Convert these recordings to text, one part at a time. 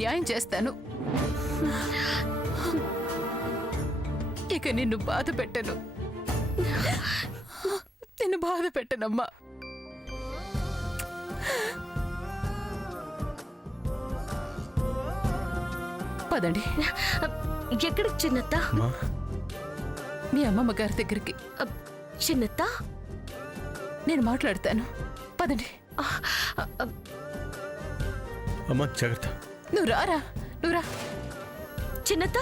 న్యాయం చేస్తాను. ఇక నిన్ను బాధ పెట్టను. నిన్ను బాధ పెట్టనమ్మా. పదండి. ఎక్కడికి చిన్నత్త? మీ అమ్మమ్మ గారి దగ్గరికి. చిన్నత్త, నేను మాట్లాడతాను. పదండి. అమ్మా జాగ్రత్త. నువ్వు రారా, నువ్వు రా. చిన్నత్త,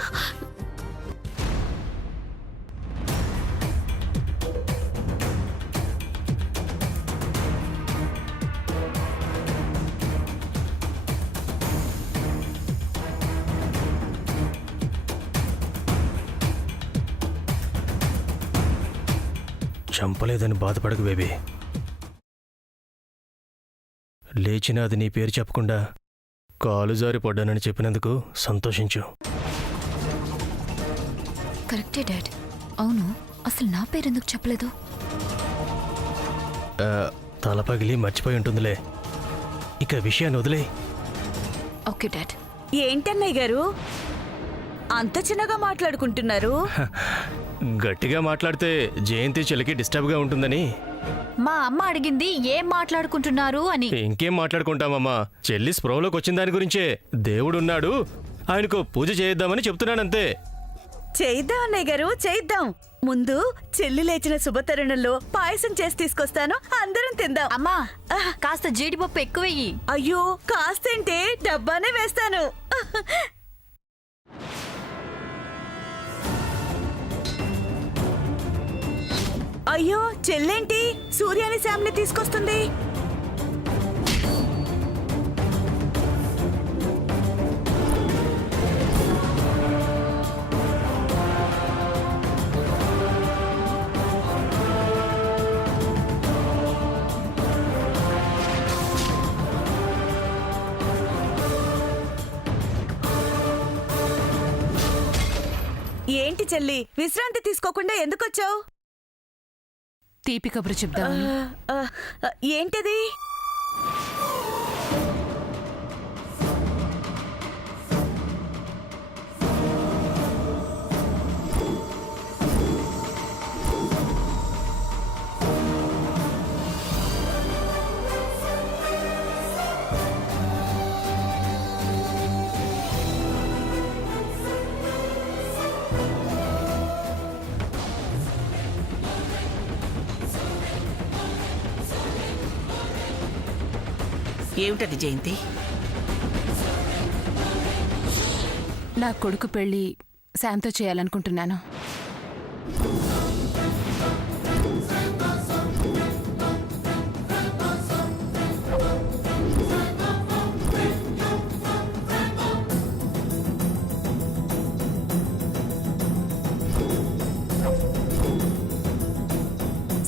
చంపలేదని బాధపడకు బేబీ. లేచిన అది నీ పేరు చెప్పకుండా కాలు జారి పడ్డానని చెప్పినందుకు సంతోషించు. కరెక్టే డాడ్. అవును, అసలు నా పేరెందుకు చెప్పలేదు? తల పగిలి మర్చిపోయి ఉంటుందిలే. ఇక విషయాన్ని వదిలే. Okay dad. ఏంటన్నయ్య గారు అంత చిన్నగా మాట్లాడుకుంటున్నారు? గట్టిగా మాట్లాడితే జయంతి చెల్లికి డిస్టర్బ్గా ఉంటుందని. మా అమ్మ అడిగింది ఏం మాట్లాడుకుంటున్నారు అని. ఇంకేం మాట్లాడుకుంటామమ్మా, చెల్లి స్పృహలోకి వచ్చిన దాని గురించే. దేవుడున్నాడు, ఆయనకు పూజ చేయిద్దామని చెప్తున్నానంతే. చేయిద్దాం అన్నయ్య గారు, చేయిద్దాం. ముందు చెల్లి లేచిన శుభతరుణంలో పాయసం చేసి తీసుకొస్తాను, అందరం తిందాం. అమ్మా, కాస్త జీడిపప్పు ఎక్కువయ్యి. అయ్యో, కాస్తంటే డబ్బానే వేస్తాను. అయ్యో, చెల్లేంటి సూర్యాని శామ్ని తీసుకొస్తుంది? ఏంటి చెల్లి, విశ్రాంతి తీసుకోకుండా ఎందుకొచ్చావు? తీపి కబురు చెప్దామని. ఏంటిది? ఏమిటది జయంతి? నా కొడుకు పెళ్లి శాంతో చేయాలనుకుంటున్నాను.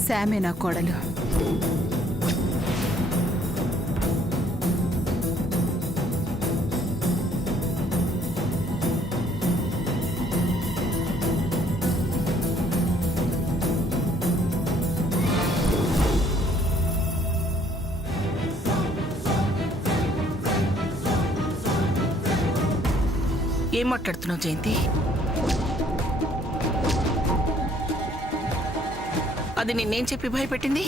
శామే నా కోడలు. ఏం మాట్లాడుతున్నావు జయంతి? అది నిన్నేం చెప్పి భయపెట్టింది?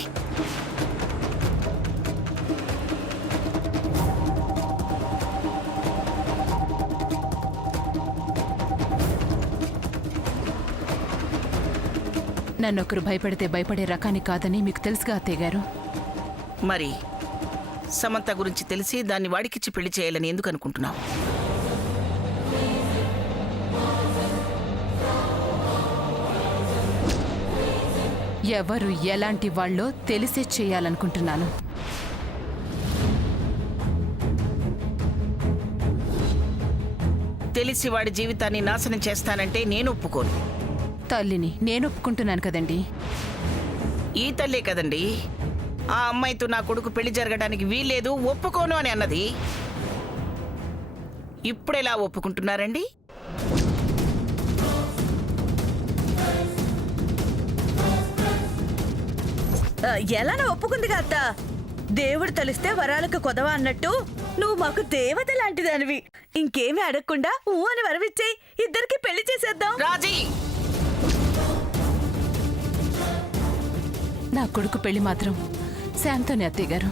నన్నొకరు భయపడితే భయపడే రకాన్ని కాదని మీకు తెలుసుగా అత్తయ్య గారు. మరి సమంత గురించి తెలిసి దాన్ని వాడికిచ్చి పెళ్లి చేయాలని ఎందుకు అనుకుంటున్నావు? ఎవరు ఎలాంటి వాళ్ళో తెలిసే చేయాలనుకుంటున్నాను. తెలిసి వాడి జీవితాన్ని నాశనం చేస్తానంటే నేను ఒప్పుకోను. తల్లిని నేను ఒప్పుకుంటున్నాను కదండి. ఈ తల్లే కదండి ఆ అమ్మాయితో నా కొడుకు పెళ్లి జరగడానికి వీల్లేదు, ఒప్పుకోను అని అన్నది. ఇప్పుడెలా ఒప్పుకుంటున్నారండి? ఎలానో ఒప్పుకుందిగా అత్త. దేవుడు తలిస్తే వరాలకు కొదవా అన్నట్టు నువ్వు మాకు దేవత లాంటిదానివి. ఇంకేమీ అడగకుండా ఊ అని వరవిచ్చేయి, ఇద్దరికి పెళ్లి చేసేద్దాం. రాజీ, నా కొడుకు పెళ్లి మాత్రం శాంతోనే అత్తయ్య గారు.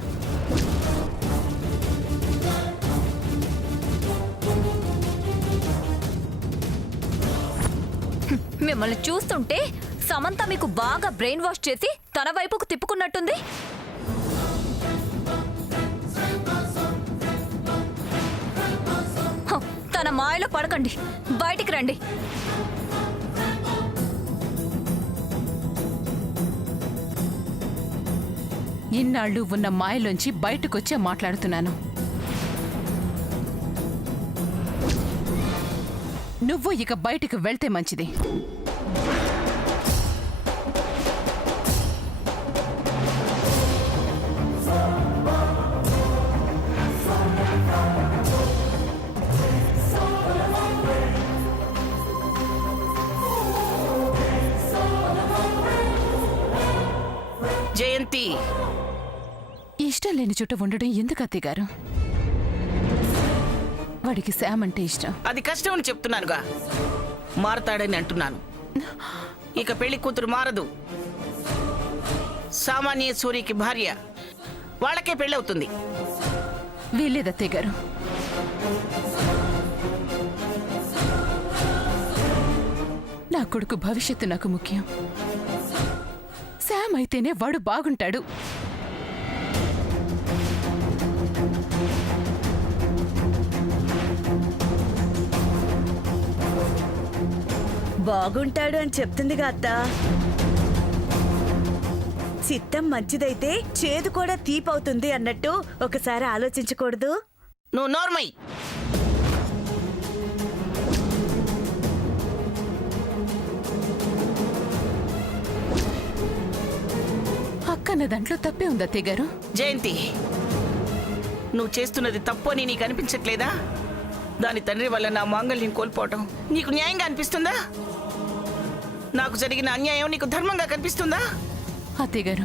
మిమ్మల్ని చూస్తుంటే సమంత మీకు బాగా బ్రెయిన్ వాష్ చేసి తన వైపుకు తిప్పుకున్నట్టుంది. హ, తన మాయలో పడకండి, బయటికి రండి. ఇన్నాళ్ళు ఉన్న మాయలోంచి బయటకొచ్చే మాట్లాడుతున్నాను. నువ్వు ఇక బయటికి వెళ్తే మంచిది. జయంతి, ఇష్టం లేని చుట్ట ఉండడం ఎందుకు అత్తయ్య గారు? వాడికి శామ్ అంటే ఇష్టం. అది కష్టం అని చెప్తున్నానుగా, మారతాడని అంటున్నాను. ఇక పెళ్లి కూతురు మారదు. సామాన్య సూరికి భార్య, వాళ్ళకే పెళ్ళవుతుంది. వీల్లేదు అత్తయ్య గారు. నా కొడుకు భవిష్యత్తు నాకు ముఖ్యం. శామ్ అయితేనే వాడు బాగుంటాడు. బాగుంటాడు అని చెప్తుందిగా అత్త. చిత్తం మంచిదైతే చేదు కూడా తీపవుతుంది అన్నట్టు ఒకసారి ఆలోచించకూడదు? నువ్వు నోర్మై. అక్కన్న దాంట్లో తప్పే ఉంది అత్తయ్య గారు. జయంతి, నువ్వు చేస్తున్నది తప్పు అని నీకు అనిపించట్లేదా? దాని తండ్రి వల్ల నా మాంగళ్యం కోల్పోవటం నీకు న్యాయంగా అనిపిస్తుందా? నాకు జరిగిన అన్యాయం నీకు ధర్మంగా కనిపిస్తుందా? అత్తయ్య గారు,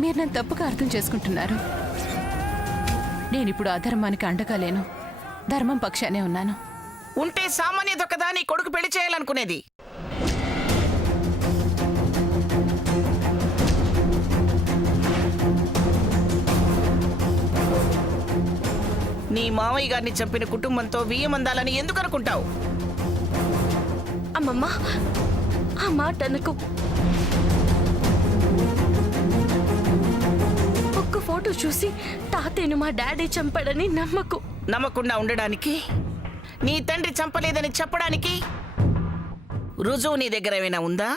మీరు నన్ను తప్పుగా అర్థం చేసుకుంటున్నారు. నేనిప్పుడు అధర్మానికి అండగా లేను, ధర్మం పక్షానే ఉన్నాను. ఉంటే సామాన్యత కదా నీ కొడుకు పెళ్లి చేయాలనుకునేది. నీ మామయ్య గారిని చంపిన కుటుంబంతో వియ్యమందాలని ఎందుకు అనుకుంటావు? అమ్మమ్మ, ఆ మాట అనకు. ఒక్క ఫోటో చూసి తాతయ్యను మా డాడీ చంపాడని నమ్మకు. నమ్మకుండా ఉండడానికి, నీ తండ్రి చంపలేదని చెప్పడానికి రుజువు నీ దగ్గర ఏమైనా ఉందా?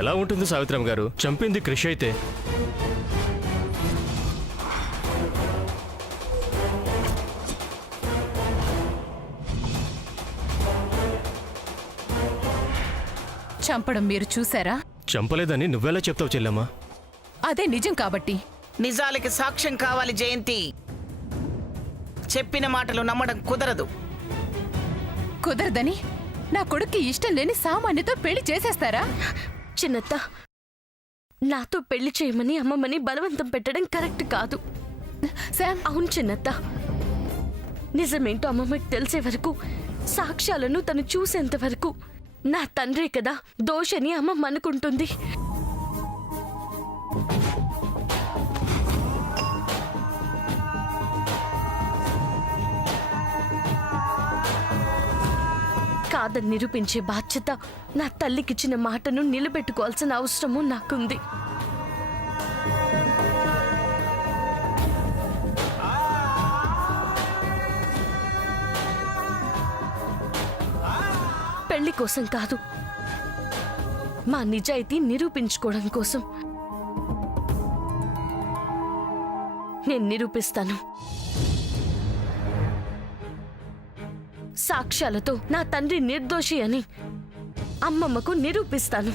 ఎలా ఉంటుంది సావిత్రమ్మ గారు? చంపింది క్రిష్ అయితే చంపడం మీరు చూసారా? చంపలేదని నువ్వెలా చెప్తావు చెల్లెమ్మా? అదే నిజం కాబట్టి. నిజాలకి సాక్ష్యం కావాలి జయంతి. చెప్పిన మాటలు నమ్మడం కుదరదు. కుదరదని నా కొడుక్కి ఇష్టం లేని సామాన్యతో పెళ్లి చేసేస్తారా? చిన్నత్త, నాతో పెళ్లి చేయమని అమ్మమ్మని బలవంతం పెట్టడం కరెక్ట్ కాదు. శామ్, అవును చిన్నత్త, నిజమేంటో అమ్మమ్మకి తెలిసే వరకు, సాక్ష్యాలను తను చూసేంత వరకు నా తండ్రే కదా దోషని అమ్మమ్మ అనుకుంటుంది. కాదని నిరూపించే బాధ్యత నా తల్లికిచ్చిన మాటను నిలబెట్టుకోవాల్సిన అవసరము నాకుంది. పెళ్లి కోసం కాదు, మా నిజాయితీ నిరూపించుకోవడం కోసం. నేను నిరూపిస్తాను. సాక్ష్యాలతో నా తండ్రి నిర్దోషి అని అమ్మమ్మకు నిరూపిస్తాను.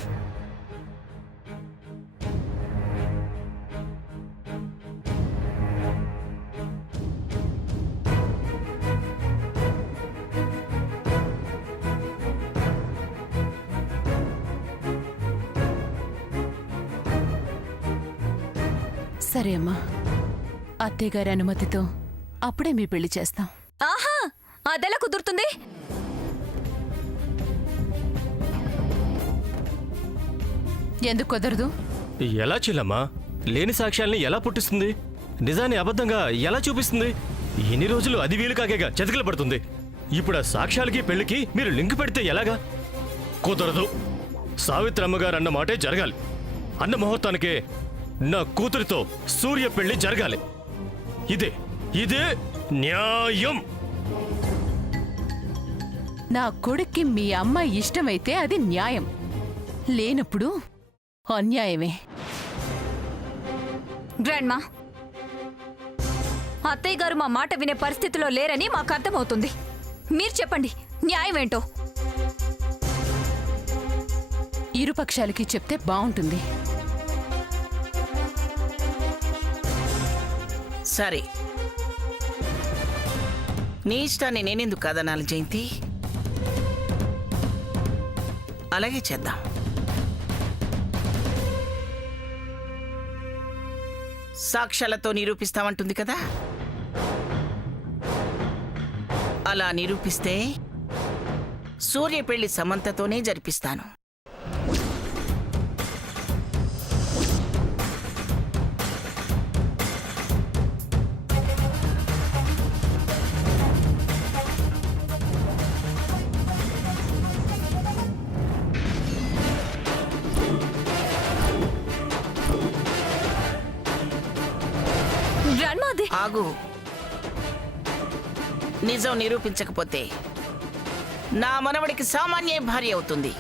సరే అమ్మా, అత్తయ్య గారి అనుమతితో అప్పుడే మీ పెళ్లి చేస్తాం. ఆహా, అదెలా కుదురుతుంది? ఎందుకు కుదరదు? ఎలా చెల్లమ్మా? లేని సాక్ష్యాల్ని ఎలా పుట్టిస్తుంది? నిజాన్ని అబద్ధంగా ఎలా చూపిస్తుంది? ఇన్ని రోజులు అది వీలు కాకేగా చతికిల పడుతుంది. ఇప్పుడు ఆ సాక్ష్యాలకి పెళ్లికి మీరు లింక్ పెడితే ఎలాగా? కుదరదు. సావిత్రమ్మగారు అన్న మాటే జరగాలి. అన్న ముహూర్తానికే నా కూతురితో సూర్య పెళ్లి జరగాలి. ఇదే ఇదే న్యాయం. నా కొడుక్కి మీ అమ్మాయి ఇష్టమైతే అది న్యాయం, లేనప్పుడు అన్యాయమే. గ్రాండ్మా, అత్తయ్య గారు మా మాట వినే పరిస్థితిలో లేరని మాకు అర్థమవుతుంది. మీరు చెప్పండి, న్యాయం ఏంటో? ఇరుపక్షాలకి చెప్తే బావుంటుంది. సరే, నీ ఇష్టాన్ని నేనెందుకు కాదనాలి జయంతి? అలాగే చేద్దాం. సాక్ష్యాలతో నిరూపిస్తామంటుంది కదా, అలా నిరూపిస్తే సూర్య పెళ్లి సమంతతోనే జరిపిస్తాను. గ్రాండ్మా, అది ఆగు. నిజం నిరూపించకపోతే నా మనవడికి సామాన్య భార్య అవుతుంది.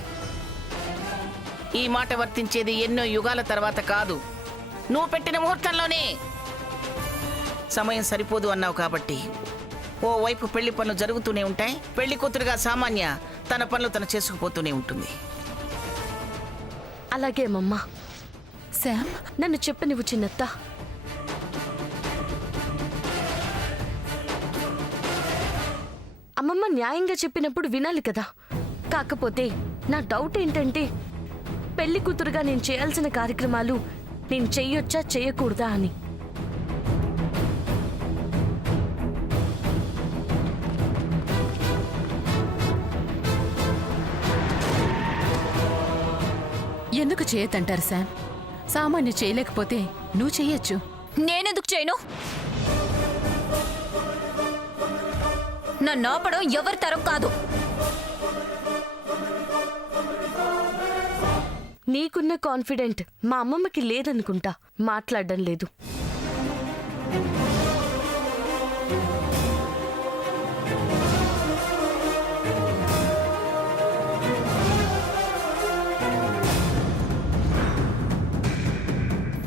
ఈ మాట వర్తించేది ఎన్నో యుగాల తర్వాత కాదు, నువ్వు పెట్టిన ముహూర్తంలోనే. సమయం సరిపోదు అన్నావు కాబట్టి ఓ వైపు పెళ్లి పనులు జరుగుతూనే ఉంటాయి, పెళ్లి కూతురుగా సామాన్య తన పనులు తను చేసుకుపోతూనే ఉంటుంది. అలాగే అమ్మమ్మ. శామ్, నన్ను చెప్పనివ్వు చిన్నత్త. అమ్మమ్మ న్యాయంగా చెప్పినప్పుడు వినాలి కదా. కాకపోతే నా డౌట్ ఏంటంటే, పెళ్లి కూతురుగా నేను చేయాల్సిన కార్యక్రమాలు నేను చెయ్యొచ్చా చేయకూడదా అని. ఎందుకు చేయొద్దంటారు శామ్? సామాన్య చేయలేకపోతే నువ్వు చెయ్యొచ్చు. నేనెందుకు చేయను? నన్ను ఆపడం ఎవరి తరం కాదు. నీకున్న కాన్ఫిడెంట్ మా అమ్మమ్మకి లేదనుకుంటా, మాట్లాడడం లేదు.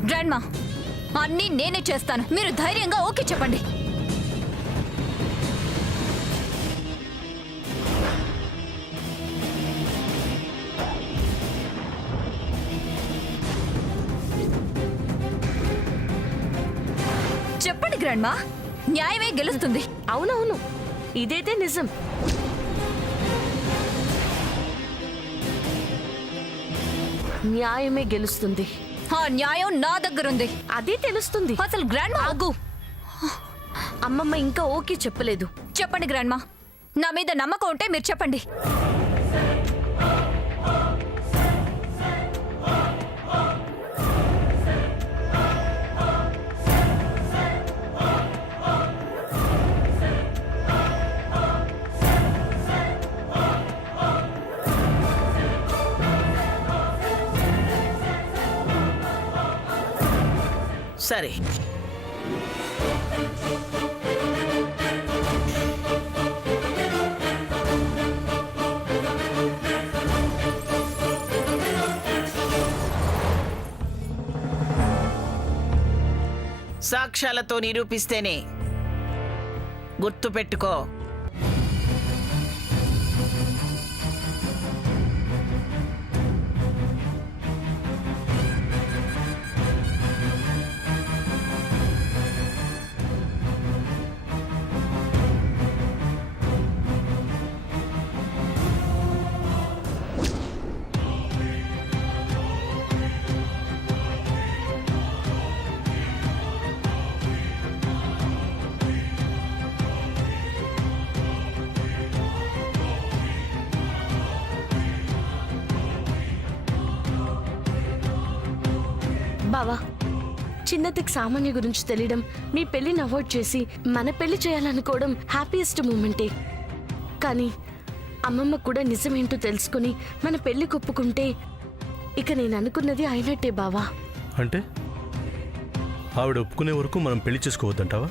గ్రాండ్మా, అన్నీ నేనే చేస్తాను. మీరు ధైర్యంగా ఓకే చెప్పండి. చెప్పండి గ్రాండ్మా, న్యాయమే గెలుస్తుంది. అవునవును, ఇదైతే నిజం. న్యాయమే గెలుస్తుంది. ఆ న్యాయం నా దగ్గరుంది. అదే తెలుస్తుంది. అసలు గ్రాండ్మా ఆగు. అమ్మమ్మ ఇంకా ఓకే చెప్పలేదు. చెప్పండి గ్రాండ్మా, నా మీద నమ్మకం ఉంటే మీరు చెప్పండి. సరే, సాక్ష్యాలతో నిరూపిస్తేనే. గుర్తుపెట్టుకో. చిన్నతికి సామాన్య గురించి తెలియడం, మీ పెళ్లిని అవాయిడ్ చేసి మన పెళ్లి చేయాలనుకోవడం హ్యాపీయెస్ట్ మూమెంటే. కానీ అమ్మమ్మ కూడా నిజమేంటో తెలుసుకుని మన పెళ్లి ఒప్పుకుంటే ఇక నేను అనుకున్నది అయినట్టే బావా. అంటే ఆవిడ ఒప్పుకునే వరకు మనం పెళ్లి చేసుకోవద్దంటావా?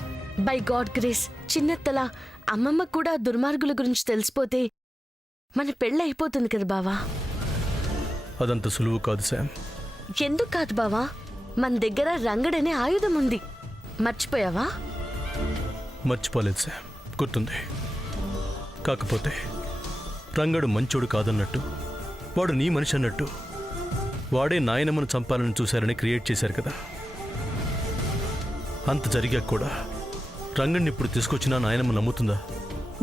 బై గాడ్ గ్రేస్ చిన్నత్తలా అమ్మమ్మ కూడా దుర్మార్గుల గురించి తెలిసిపోతే మన పెళ్ళి అయిపోతుంది కదా బావా. అదంత సులువు కాదు శామ్. ఎందుకు కాదు బావా, మన దగ్గర రంగడనే ఆయుధం ఉంది. మర్చిపోయావా? మర్చిపోలేదు శామ్, గుర్తుంది. కాకపోతే రంగడు మంచోడు కాదన్నట్టు, వాడు నీ మనిషి అన్నట్టు, వాడే నాయనమ్మను చంపాలని చూశారని క్రియేట్ చేశారు కదా. అంత జరిగాక కూడా రంగడిని ఇప్పుడు తీసుకొచ్చినా నాయనమ్మ నమ్ముతుందా?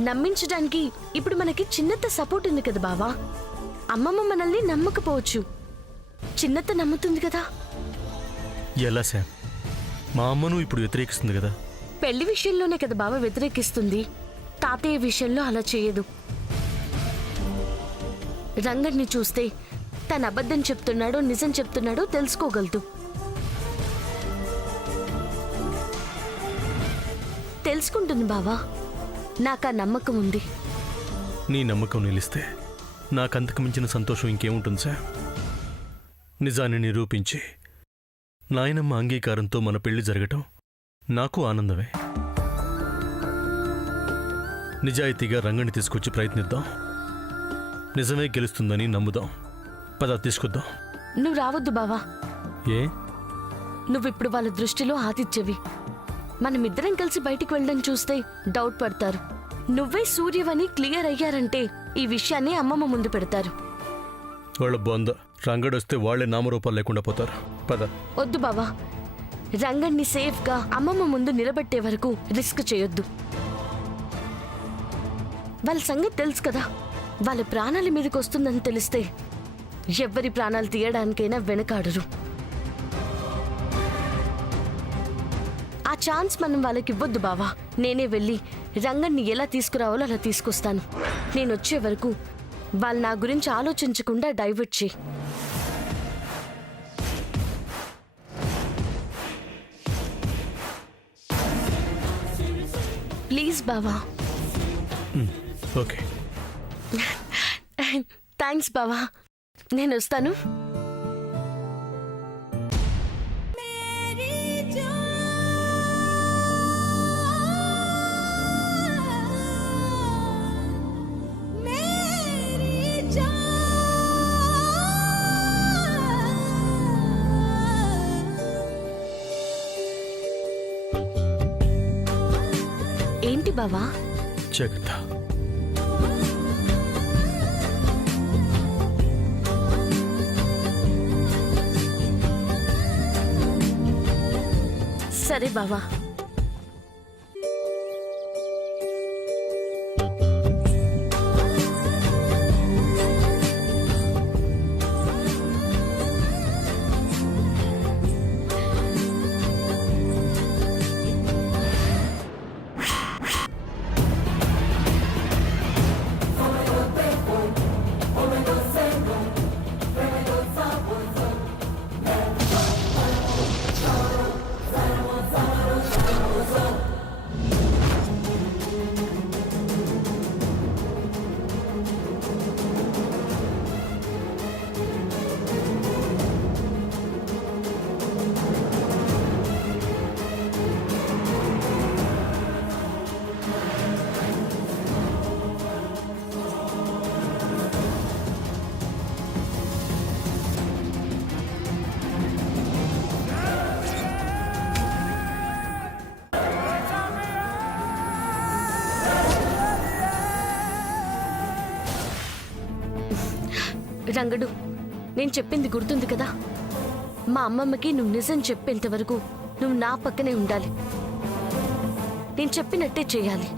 నమ్మించడానికి ఇప్పుడు మనకి చిన్నత్త సపోర్ట్ ఉంది కదా బావా. అమ్మమ్మ మనల్ని నమ్మకపోవచ్చు, చిన్నత్త నమ్ముతుంది కదా. ఎలా శామ్? మా అమ్మను ఇప్పుడు వ్యతిరేకిస్తుంది కదా. పెళ్లి విషయంలోనే కదా బావ వ్యతిరేకిస్తుంది, తాతయ్య విషయంలో అలా చేయదు. రంగడిని చూస్తే తను అబద్ధం చెప్తున్నాడో నిజం చెప్తున్నాడో తెలుసుకోగలదు. తెలుసుకుంటుంది బావా, నాకు ఆ నమ్మకం ఉంది. నీ నమ్మకం నిలిస్తే నాకంతకు మించిన సంతోషం ఇంకేముంటుంది సార్? నిజాన్ని నిరూపించి నాయనమ్మ అంగీకారంతో మన పెళ్లి జరగటం నాకు ఆనందమే. నిజాయితీగా రంగని తీసుకొచ్చి ప్రయత్నిద్దాం. నిజమే గెలుస్తుందని నమ్ముదాం. పద తీసుకొద్దాం. నువ్వు రావద్దు బావా. ఏ? నువ్విప్పుడు వాళ్ళ దృష్టిలో ఆతిథ్యవి. మనమిద్దరం కలిసి బయటికి వెళ్ళడం చూస్తే డౌట్ పడతారు. నువ్వే సూర్యవని క్లియర్ అయ్యారంటే ఈ విషయాన్ని అమ్మమ్మ ముందు పెడతారు. వాళ్ళ బొంద రంగడొస్తే వాళ్లే నామరూపాలు లేకుండా పోతారు. పద. వద్దు బావా, రంగణ్ణి సేఫ్గా అమ్మమ్మ ముందు నిలబెట్టే వరకు రిస్క్ చేయొద్దు. వాళ్ళ సంగతి తెలుసు కదా, వాళ్ళ ప్రాణాల మీదకి వస్తుందని తెలిస్తే ఎవ్వరి ప్రాణాలు తీయడానికైనా వెనకాడరు. ఆ ఛాన్స్ మనం వాళ్ళకి ఇవ్వద్దు బావా. నేనే వెళ్ళి రంగణ్ణి ఎలా తీసుకురావాలో అలా తీసుకొస్తాను. నేను వచ్చే వరకు వాళ్ళు నా గురించి ఆలోచించకుండా డైవర్ట్ చేయి. ప్లీజ్ బావా. ఓకే. థ్యాంక్స్ బావా, నేను వస్తాను. ఏంటి బావా? జాగ్రత్త. సరే బావా. రంగడు, నేను చెప్పింది గుర్తుంది కదా. మా అమ్మమ్మకి నువ్వు నిజం చెప్పేంత వరకు నువ్వు నా పక్కనే ఉండాలి. నేను చెప్పినట్టే చేయాలి.